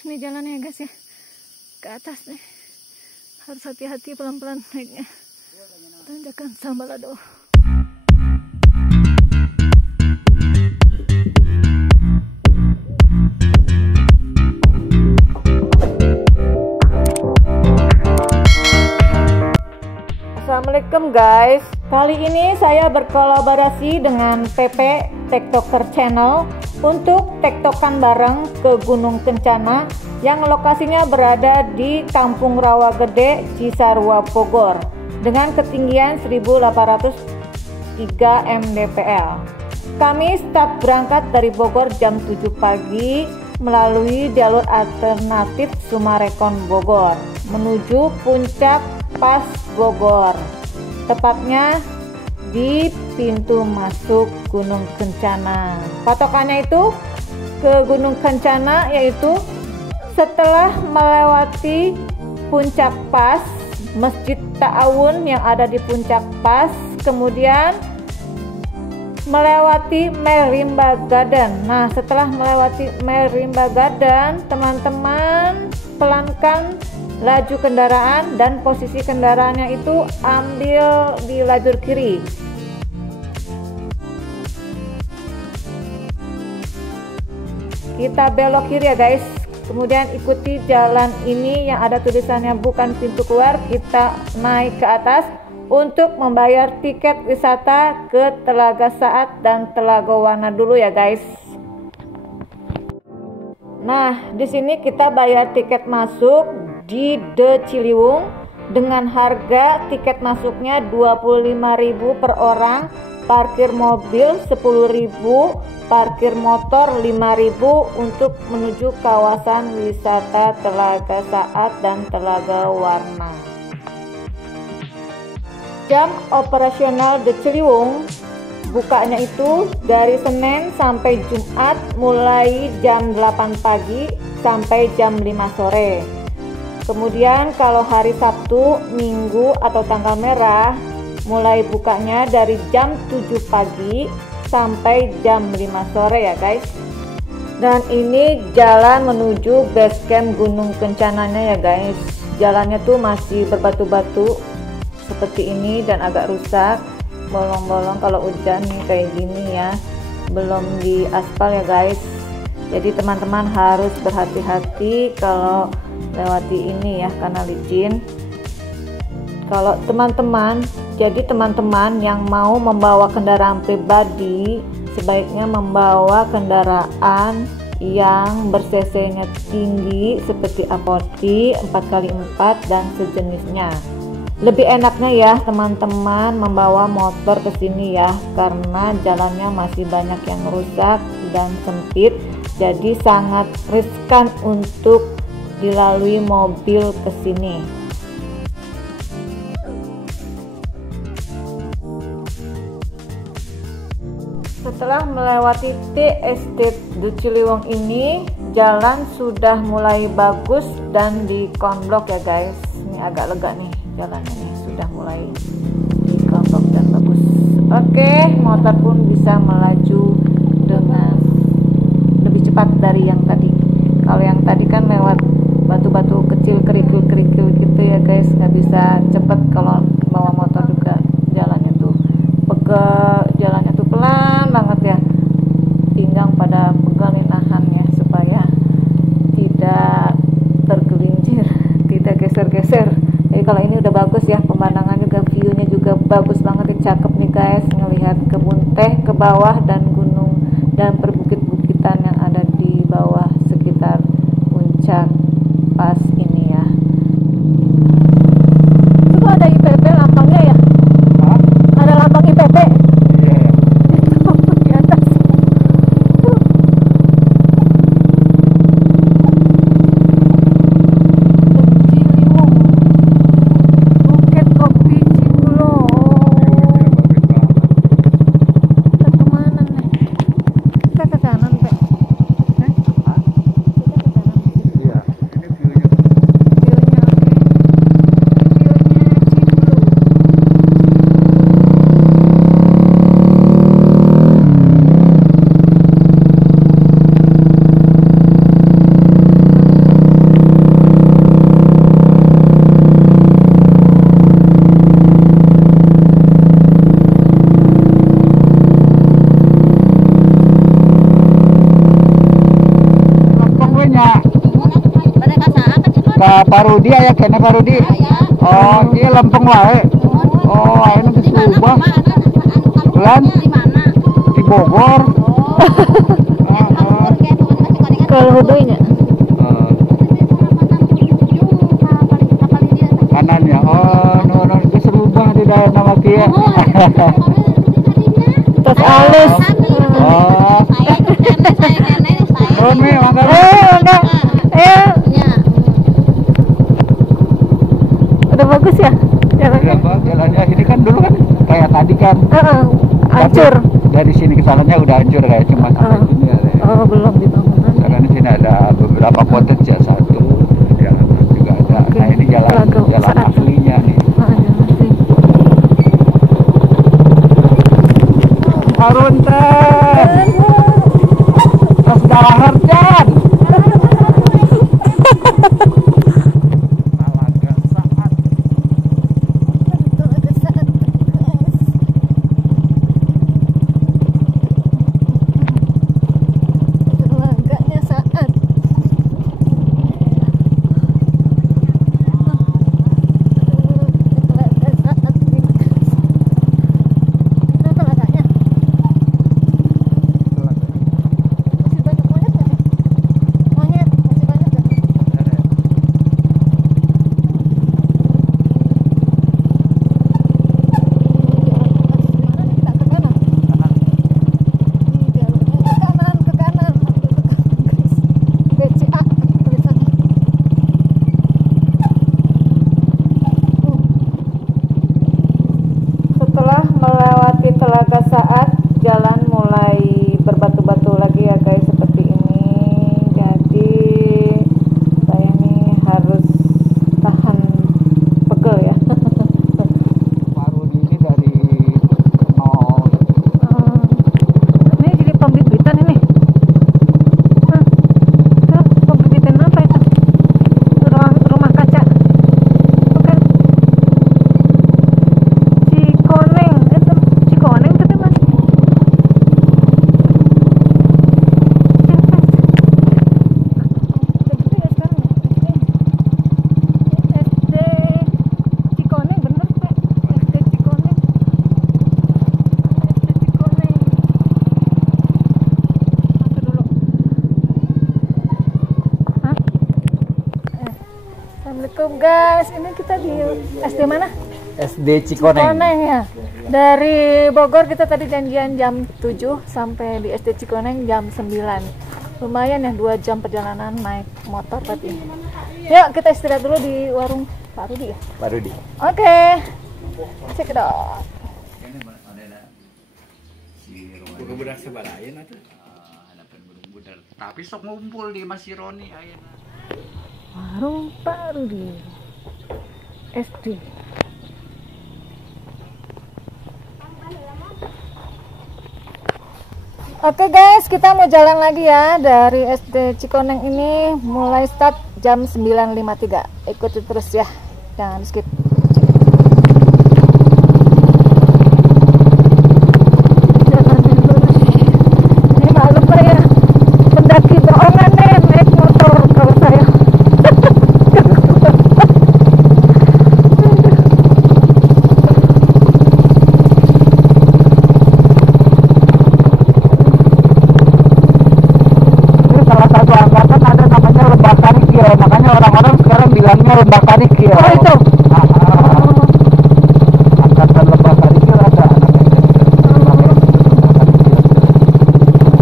Ini jalannya ya guys ya, ke atas nih. Harus hati-hati, pelan-pelan naiknya. Tanjakan Sambalado. Assalamualaikum guys. Kali ini saya berkolaborasi dengan PP TikToker Channel untuk tektokan bareng ke Gunung Kencana yang lokasinya berada di Kampung Rawagede, Cisarua, Bogor dengan ketinggian 1803 mdpl. Kami start berangkat dari Bogor jam 7 pagi melalui jalur alternatif Sumarekon Bogor menuju Puncak Pas Bogor, tepatnya di pintu masuk Gunung Kencana. Patokannya itu ke Gunung Kencana yaitu setelah melewati Puncak Pas, Masjid Ta'awun yang ada di Puncak Pas, kemudian melewati Merimba Garden. Nah, setelah melewati Merimba Garden, teman-teman pelankan laju kendaraan dan posisi kendaraannya itu ambil di lajur kiri. Kita belok kiri ya guys, kemudian ikuti jalan ini yang ada tulisannya bukan pintu keluar. Kita naik ke atas untuk membayar tiket wisata ke Telaga Saat dan Telaga Warna dulu ya guys. Nah, di sini kita bayar tiket masuk di The Ciliwung dengan harga tiket masuknya 25.000 per orang, parkir mobil 10.000, parkir motor 5.000 untuk menuju kawasan wisata Telaga Saat dan Telaga Warna. Jam operasional The Ciliwung bukanya itu dari Senin sampai Jumat mulai jam 8 pagi sampai jam 5 sore. Kemudian kalau hari Sabtu, Minggu atau tanggal merah mulai bukanya dari jam 7 pagi sampai jam 5 sore ya guys. Dan ini jalan menuju base camp Gunung Kencananya ya guys. Jalannya tuh masih berbatu-batu seperti ini dan agak rusak, bolong-bolong kalau hujan nih kayak gini ya, belum di aspal ya guys. Jadi teman-teman harus berhati-hati kalau lewati ini ya karena licin. Kalau teman-teman yang mau membawa kendaraan pribadi sebaiknya membawa kendaraan yang ber-cc-nya tinggi seperti A40, 4x4 dan sejenisnya. Lebih enaknya ya teman-teman membawa motor ke sini ya, karena jalannya masih banyak yang rusak dan sempit, jadi sangat riskan untuk dilalui mobil ke sini. Setelah melewati TSD The Ciliwung ini, jalan sudah mulai bagus dan dikonblok ya guys. Ini agak lega nih jalannya nih, sudah mulai dikonblok dan bagus. Oke, motor pun bisa melaju dengan lebih cepat dari yang tadi. Kalau yang tadi kan lewat batu-batu kecil, kerikil-kerikil gitu ya guys, nggak bisa cepet kalau bawa motor juga. Jalannya tuh jalannya tuh pelan banget ya, pinggang pada pegal nih nahannya supaya tidak tergelincir, tidak geser-geser. Jadi kalau ini udah bagus ya, pemandangan juga, view-nya juga bagus banget ya, cakep nih guys, ngelihat kebun teh ke bawah dan gunung dan perbukit-bukitan yang ada di bawah sekitar Puncak Pas ini ya. Itu ada IPP lambangnya ya? Ada lambang IPP? Di atas. Ciliwung, Bukit Kopi Cibulo. Kita kemana nih? Kita ke kanan Pak. Kita ke kanan. Iya, ini view-nya Kak Parudi ya kene Parudi. Oh, iya lempeng wae. Oh, ayeuna geus berubah. Bulan di Bogor. Kalau hudunya kanan ya. Oh, no geus berubah di daerah nama kieu. terus alus. Oh. Oh, nih mangga. Enggak. Udah bagus ya? Udah bagus jalannya. Ini kan dulu kan kayak tadi kan. Hancur. Tapi dari sini ke sananya udah hancur kayak cuma sampai sini ya. Oh, belum dibangun. Misalkan di sini ada beberapa cottage ya, satu jalan juga ada. Nah, ini jalan aslinya nih. Harunten. Terus dalah harjan. Telaga Saat, jalan mulai berbatu-batu lagi ya guys, seperti ini. Jadi saya ini harus tahan pegel ya. Baru ini dari nol. Ini jadi pembibitan ini. Pembibitan apa itu? Rumah kaca. Bukan. Cikoneng. Cikoneng tadi mas. SD Cikoneng bener Pak. SD Cikoneng. SD Cikoneng. Masuk dulu. Hah? Assalamualaikum guys. Ini kita di SD mana? SD Cikoneng. Cikoneng ya. Dari Bogor kita tadi janjian jam 7 sampai di SD Cikoneng jam 9. Lumayan ya 2 jam perjalanan naik motor tadi. Yuk kita istirahat dulu di warung Pak Rudi ya. Pak Rudi. Oke. Cek dong. Budak sebalayan atuh. Hadapan budak. Tapi sok ngumpul di Mas Roni ayeuna. Warung Pak Rudi. SD. Oke guys, kita mau jalan lagi ya dari SD Cikoneng ini, mulai start jam 9.53. Ikuti terus ya, jangan skip. Ini maklum Pak ya, pendaki bohongan nih naik motor kalau saya. Makanya orang-orang sekarang bilangnya Lembah Karikil. Oh itu? Angkatan Lembah Karikil ada anaknya.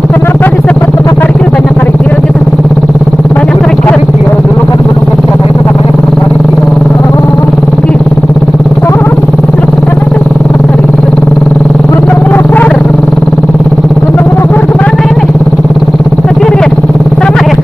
Kenapa disebut Lembah Karikil? Banyak karikil gitu? Banyak karikil? Dulu kan gunung kencana itu namanya Gunung Karikil. Oh gitu. Oh, terus ke sana tuh Lembah Karikil. Gunung Luhur. Gunung Luhur kemana ini? Ke kiri ya? Sama ya?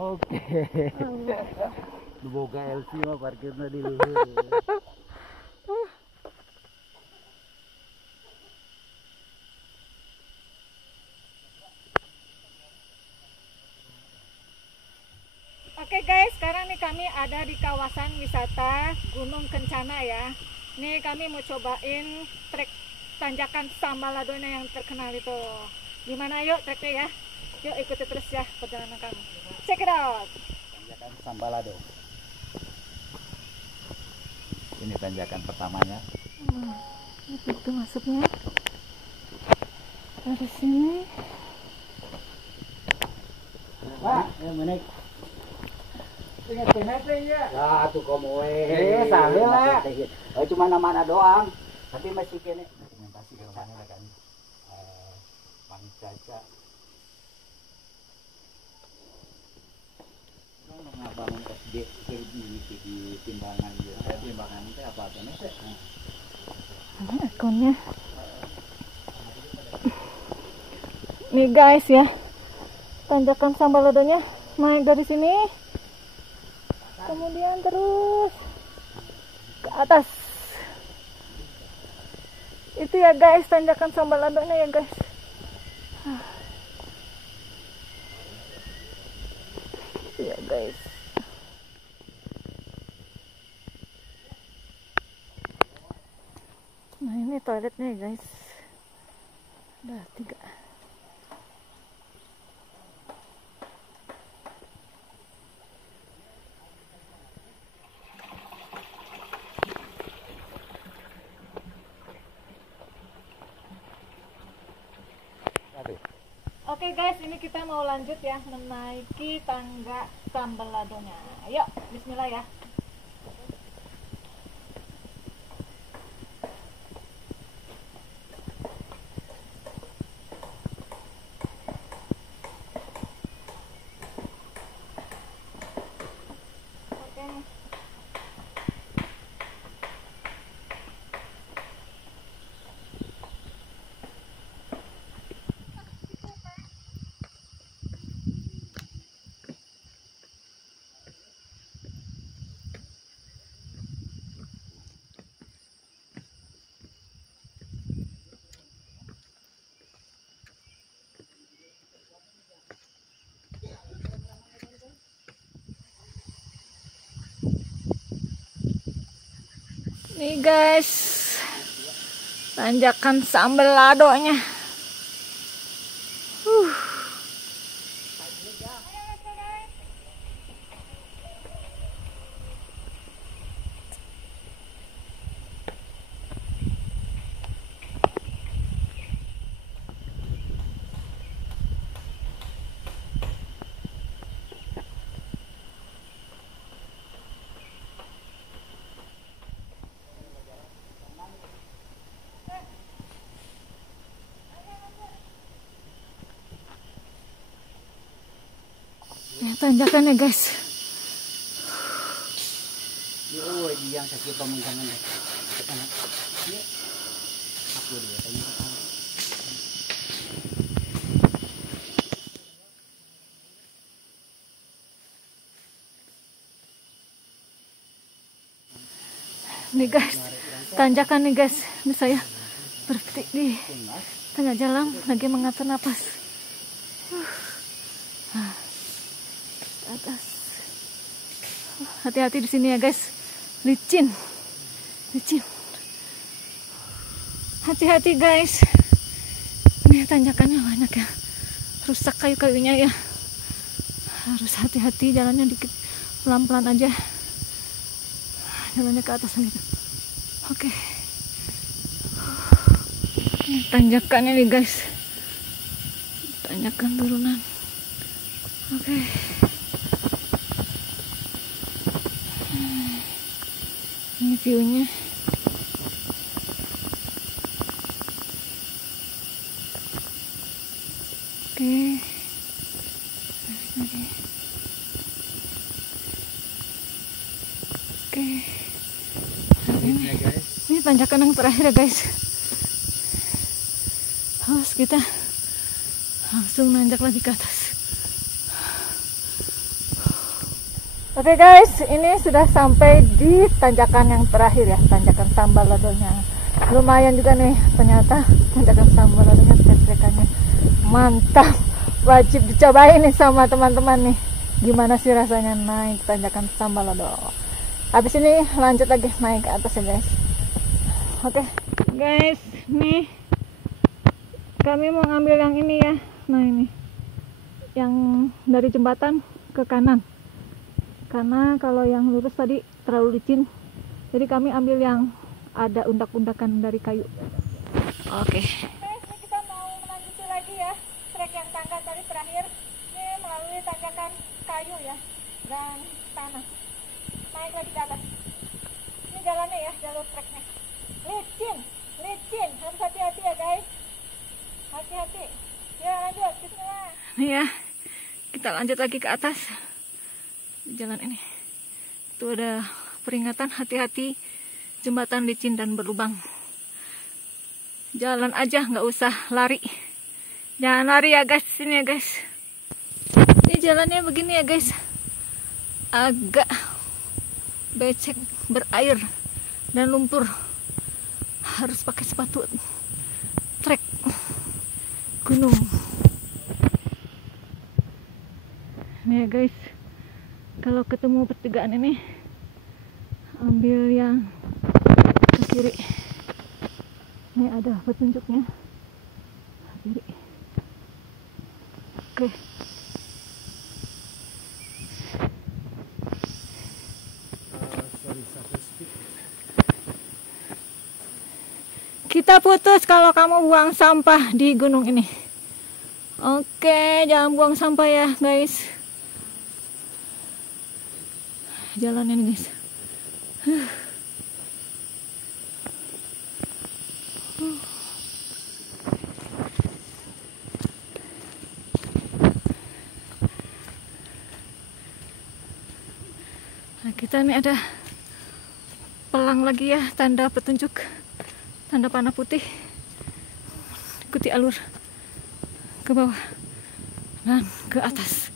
Oke. Boga LC mah parkirnya di luhur. Oke guys, sekarang nih kami ada di kawasan wisata Gunung Kencana ya. Nih kami mau cobain trek tanjakan Sambaladonya yang terkenal itu. Gimana yuk treknya ya? Yuk ikuti terus ya perjalanan kami. Check it out. Tanjakan Sambalado. Ini tanjakan pertamanya. Itu masuknya. Dari sini. Pak, ya menik. Ingat ya. Ya tuh kamu sambil lah. Cuma nama doang. Tapi masih kene. Dokumentasi ke mana kan? Mang Caca. Ngabangun SD di timbangan dia. Timbangan itu apa namanya? Akunnya. Nih guys ya. Tanjakan Sambaladonya naik dari sini. Kemudian terus ke atas. Itu ya guys, tanjakan Sambaladonya ya guys. Ya guys. Nah ini toiletnya ya guys. Udah 3. Oke guys, ini kita mau lanjut ya menaiki tangga Sambaladonya. Ayo, bismillah ya. Oke. Nih guys, tanjakan Sambaladonya. Ya, tanjakannya guys. Oh, yang sakit pemungkangan. Aku dia tanya ke kamu. Nih guys, tanjakan nih guys. Ini saya berhenti di tengah jalan lagi mengatur napas. Atas. Hati-hati di sini ya guys. Licin. Licin. Hati-hati guys. Ini tanjakannya banyak ya. Rusak kayu-kayunya ya. Harus hati-hati, jalannya dikit pelan-pelan aja. Jalannya ke atas gitu. Oke. Ini tanjakannya nih guys. Tanjakan turunan. Oke. Ini view-nya. Oke. Oke. Ini tanjakan yang terakhir ya guys. Terus kita langsung nanjak lagi ke atas. Oke guys, ini sudah sampai di tanjakan yang terakhir ya, tanjakan Sambalodonya. Lumayan juga nih ternyata tanjakan Sambalodonya, trek-trekannya mantap. Wajib dicobain nih sama teman-teman nih. Gimana sih rasanya naik tanjakan Sambalodo. Habis ini lanjut lagi naik ke atas ya guys. Oke guys, nih kami mau ngambil yang ini ya. Nah ini yang dari jembatan ke kanan, karena kalau yang lurus tadi terlalu licin, jadi kami ambil yang ada undak-undakan dari kayu. Oke. Guys, ini kita mau melanjuti lagi ya trek yang tangga tadi terakhir. Ini melalui tanjakan kayu ya dan tanah. Naik lagi ke atas. Ini jalannya ya, jalur treknya. Licin, harus hati-hati ya guys. Hati-hati. Ya lanjut, bismillah. Nih ya, kita lanjut lagi ke atas. Jalan ini. Itu ada peringatan hati-hati, jembatan licin dan berlubang. Jalan aja, nggak usah lari. Jangan lari ya guys, sini ya guys. Ini jalannya begini ya guys. Agak becek, berair dan lumpur. Harus pakai sepatu trek gunung. Nih ya guys, kalau ketemu pertigaan ini ambil yang ke kiri. Ini ada petunjuknya, kiri. Oke. Kita putus kalau kamu buang sampah di gunung ini. Oke, jangan buang sampah ya guys. Jalan ini guys. Nah, kita nih ada pelang lagi ya, tanda petunjuk, tanda panah putih. Ikuti alur ke bawah dan ke atas.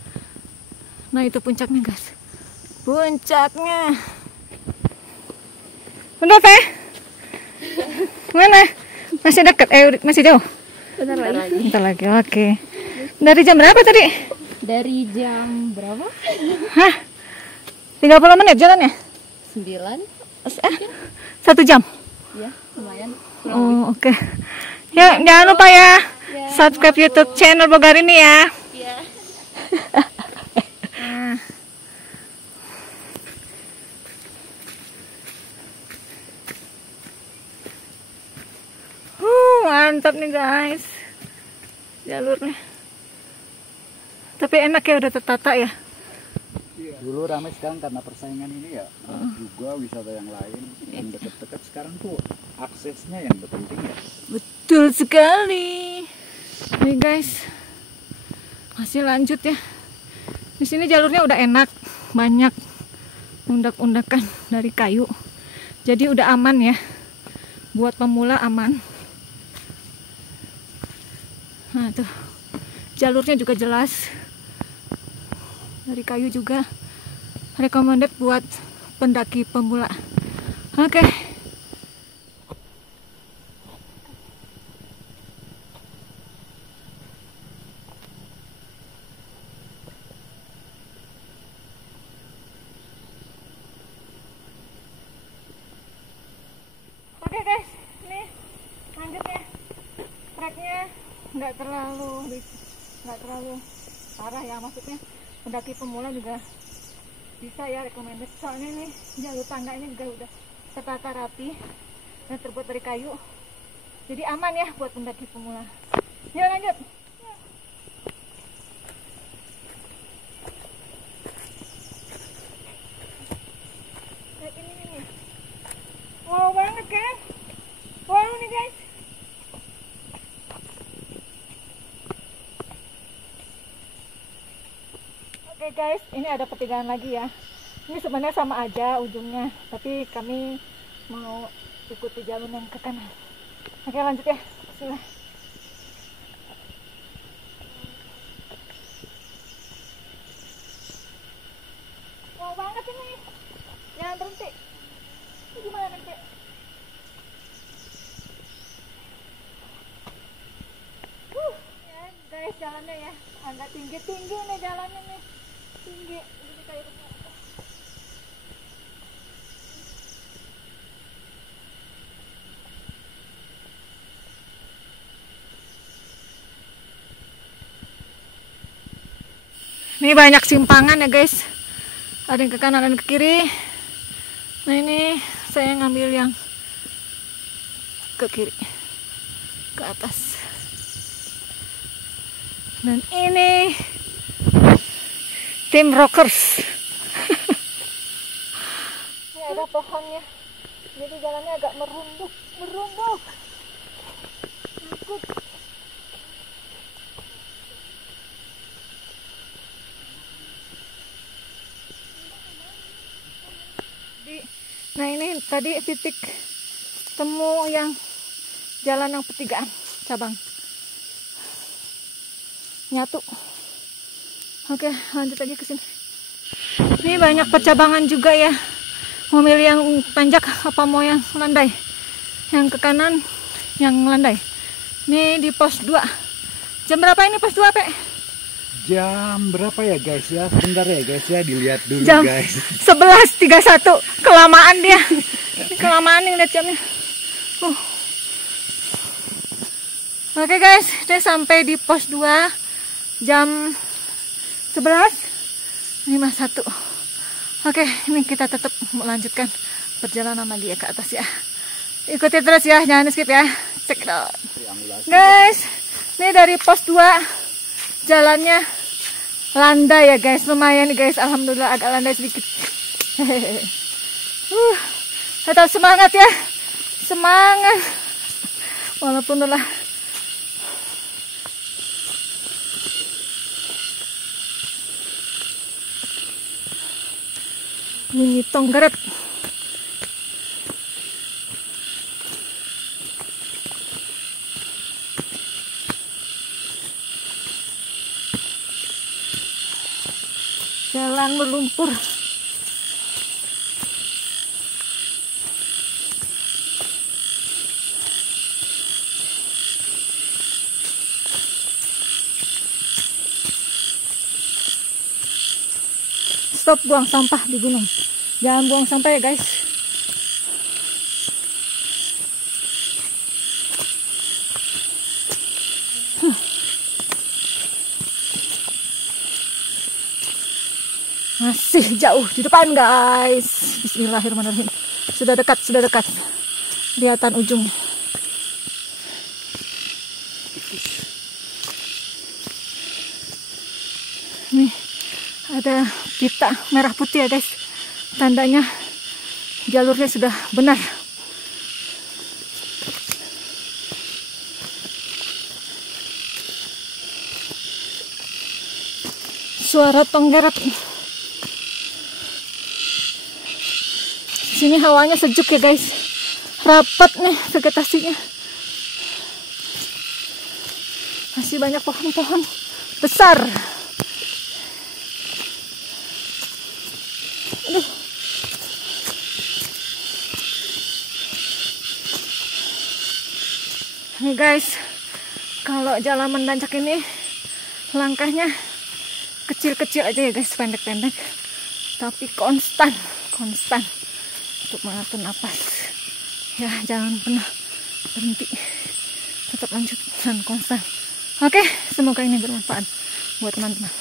Nah itu puncaknya guys, puncaknya. Udah Teh? Mana? Masih dekat? Masih jauh? Bentar lagi. Oke. Dari jam berapa tadi? Dari jam berapa? Hah? 30 menit jalannya? 9. 1 jam? Ya, lumayan. Oh, oke. Ya, jangan lupa ya, subscribe YouTube channel Bogar ini ya. Iya. Mantap nih guys, jalurnya. Tapi enak ya, udah tertata ya. Dulu ramai, sekarang karena persaingan ini ya, juga wisata yang lain yang dekat-dekat. Sekarang tuh aksesnya yang penting ya. Betul sekali. Nih guys, masih lanjut ya. Di sini jalurnya udah enak, banyak undak-undakan dari kayu. Jadi udah aman ya, buat pemula aman. Nah tuh, jalurnya juga jelas, dari kayu juga, recommended buat pendaki pemula. Oke. Oke guys, nih lanjutnya. Treknya nggak terlalu parah ya, maksudnya pendaki pemula juga bisa ya, recommended. Soalnya nih jalur tangga ini juga udah tertata rapi dan terbuat dari kayu, jadi aman ya buat pendaki pemula. Yuk lanjut. Ini nih, wow banget kan, wow nih guys. Oke guys, ini ada pertigaan lagi ya. Ini sebenarnya sama aja ujungnya, tapi kami mau ikuti jalur yang ke kanan. Oke lanjut ya, bismillah. Wow banget. tangga tinggi-tinggi nih jalannya nih. Tinggi. Ini kayak ini banyak simpangan ya guys. Ada yang ke kanan dan ke kiri. Nah ini saya ngambil yang ke kiri, ke atas. Dan ini tim rockers. Ini ada pohonnya, jadi jalannya agak merunduk. Takut. Nah ini tadi titik temu yang jalan yang pertigaan cabang nyatu. Oke, lanjut aja ke sini. Ini banyak percabangan juga ya. Mau milih yang tanjak apa mau yang landai? Yang ke kanan yang landai. Ini di pos 2. Jam berapa ini pos 2, Pe? Jam berapa ya guys ya? Sebentar ya guys ya, dilihat dulu Jam guys. 11.31. Kelamaan dia. Kelamaan yang lihat jamnya. Oke guys, ini sampai di pos 2 jam 11.51. Oke, ini kita tetap melanjutkan perjalanan lagi ya ke atas ya. Ikuti terus ya, jangan skip ya. Check it out. Guys, ini dari pos 2 jalannya landai ya guys, lumayan nih guys, alhamdulillah agak landai sedikit. Tetap semangat ya, semangat walaupun lelah. Ini Tonggeret. Jalan berlumpur. Stop buang sampah di gunung. Jangan buang sampah ya guys. Masih jauh di depan guys. Bismillahirrahmanirrahim. Sudah dekat, sudah dekat. Kelihatan ujung. Nih ada pita merah putih ya guys. Tandanya jalurnya sudah benar. Suara Tonggeret. Sini hawanya sejuk ya guys, rapat nih vegetasinya, masih banyak pohon-pohon besar. Aduh. Nih guys, kalau jalan menanjak ini langkahnya kecil-kecil aja ya guys, pendek-pendek, tapi konstan untuk mengatur napas ya, jangan pernah berhenti, tetap lanjut dan konstan. Oke, semoga ini bermanfaat buat teman-teman.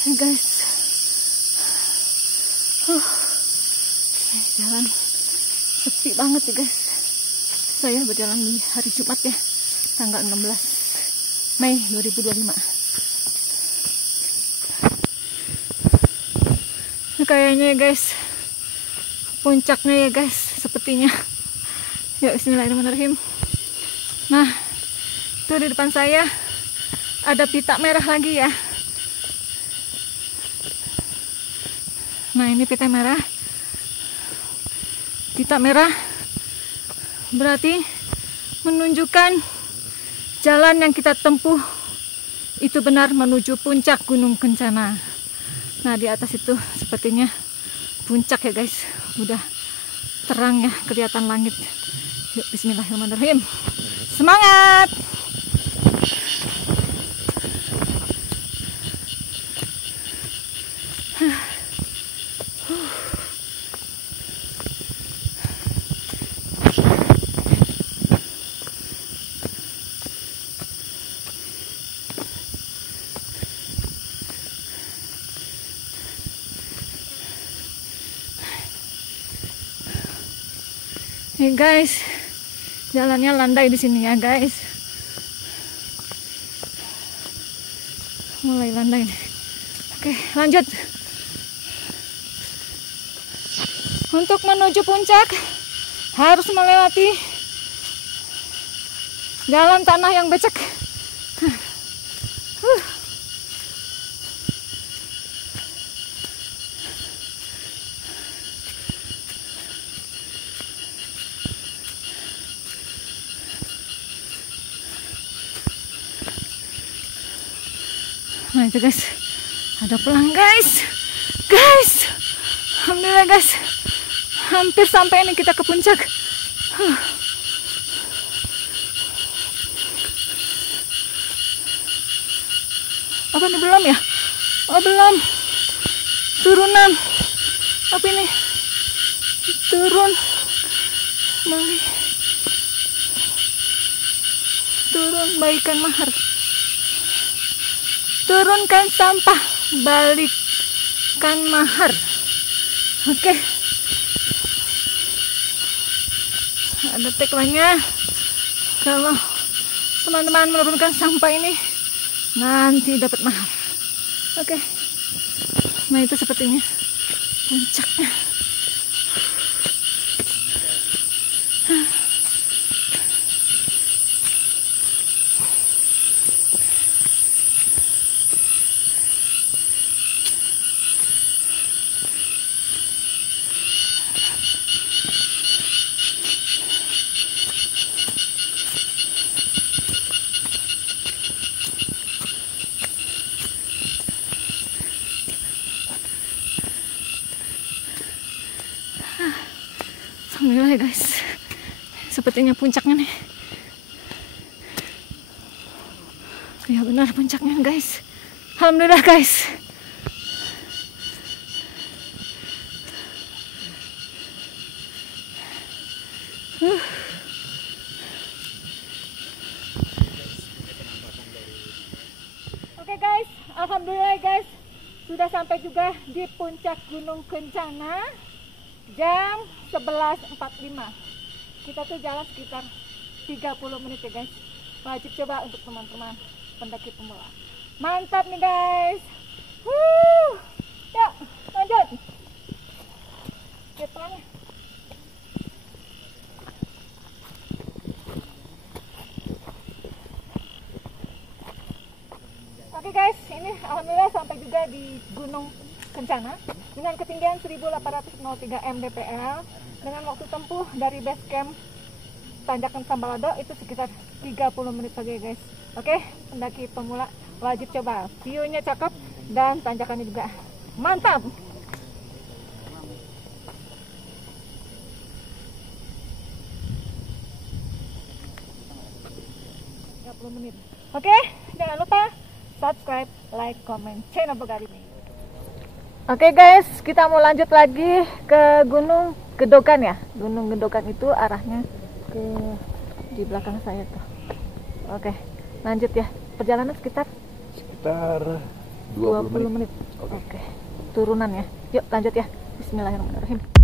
Hai guys, jalan sepi banget ya guys. Saya berjalan di hari Jumat ya, tanggal 16 Mei 2025. Ini kayaknya ya guys, puncaknya ya guys, sepertinya. Ya, bismillahirrahmanirrahim. Nah, itu di depan saya ada pita merah lagi ya. Nah, ini pita merah. Pita merah berarti menunjukkan jalan yang kita tempuh itu benar menuju puncak Gunung Kencana. Nah, di atas itu sepertinya puncak ya guys. Udah terang ya, kelihatan langit. Yuk, bismillahirrahmanirrahim. Semangat! Nih guys, jalannya landai di sini ya guys. Mulai landai nih. Oke, lanjut. Untuk menuju puncak harus melewati jalan tanah yang becek. Nah itu guys, ada pelang guys, alhamdulillah guys, hampir sampai ini kita ke puncak. Apa ini belum ya? Oh belum, turunan. Apa ini? Turun, balik, turun baikan mahar. Turunkan sampah, balikkan mahar. Oke. Ada tagline-nya. Kalau teman-teman menurunkan sampah ini, nanti dapat mahar. Oke. Nah itu sepertinya puncaknya. Alhamdulillah ya guys, sepertinya puncaknya nih. Ya benar puncaknya guys. Alhamdulillah guys. Oke guys, alhamdulillah guys, sudah sampai juga di puncak Gunung Kencana. Jam 11.45. Kita tuh jalan sekitar 30 menit ya guys. Wajib coba untuk teman-teman pendaki pemula. Mantap nih guys. Yuk lanjut. Kita Oke guys, ini alhamdulillah sampai juga di Gunung Kencana dengan ketinggian 1803 mdpl dengan waktu tempuh dari base camp Tanjakan Sambalado itu sekitar 30 menit saja ya guys. Oke, pendaki pemula wajib coba. View-nya cakep dan tanjakannya juga mantap. Menit. Oke, jangan lupa subscribe, like, comment channel Bogarini. Oke guys, kita mau lanjut lagi ke Gunung Gedogan ya. Gunung Gedogan itu arahnya ke di belakang saya tuh. Oke, lanjut ya. Perjalanan sekitar 20 menit. Oke, turunan ya. Yuk lanjut ya. Bismillahirrahmanirrahim.